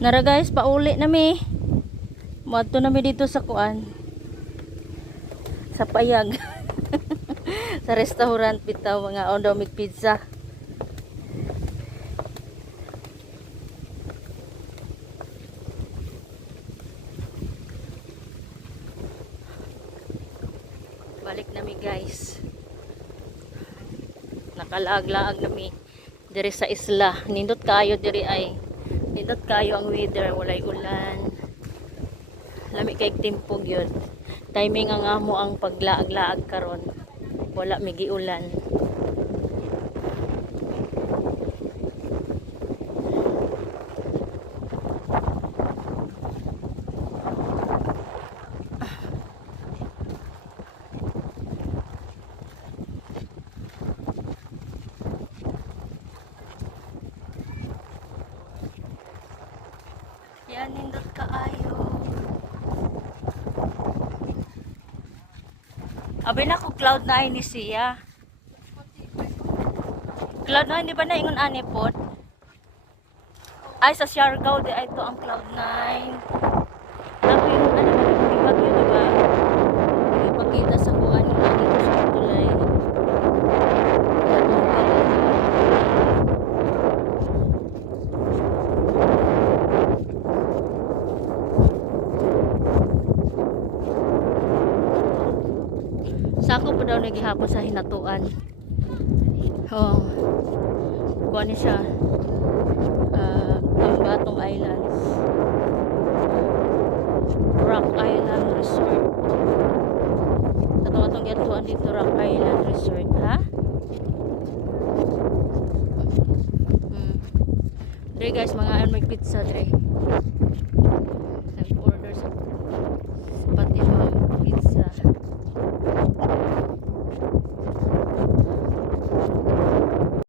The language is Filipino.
Nara guys, pauli nami. Moadto nami dito sa kuan. Sa payag. Sa restaurant bitaw mga Ondomik Pizza. Balik nami guys. Nakalaag-laag nami diri sa isla. Nindot kayo diri ay. Nindot kayo ang weather, walay ulan. Lami kay timpog yun. Timing ang amo ang paglaag-laag karon. Wala migi ulan. Yan, nindot kaayo. Abi na ko Cloud9 ni siya. Cloud9 di ba na ingon ani pod? Ay sa Siargao di ay to ang Cloud9. Ako yung ano bagyo di ba? Ipakita sa kuan ni dito sa tulay. Sako pa daw nagihapon sa hinatuan. Oh. Kuha ni siya. Ang Batong Islands. Rock Island Resort. Atong gatuan dito Rock Island Resort, ha? Dre guys, mga may pizza dre.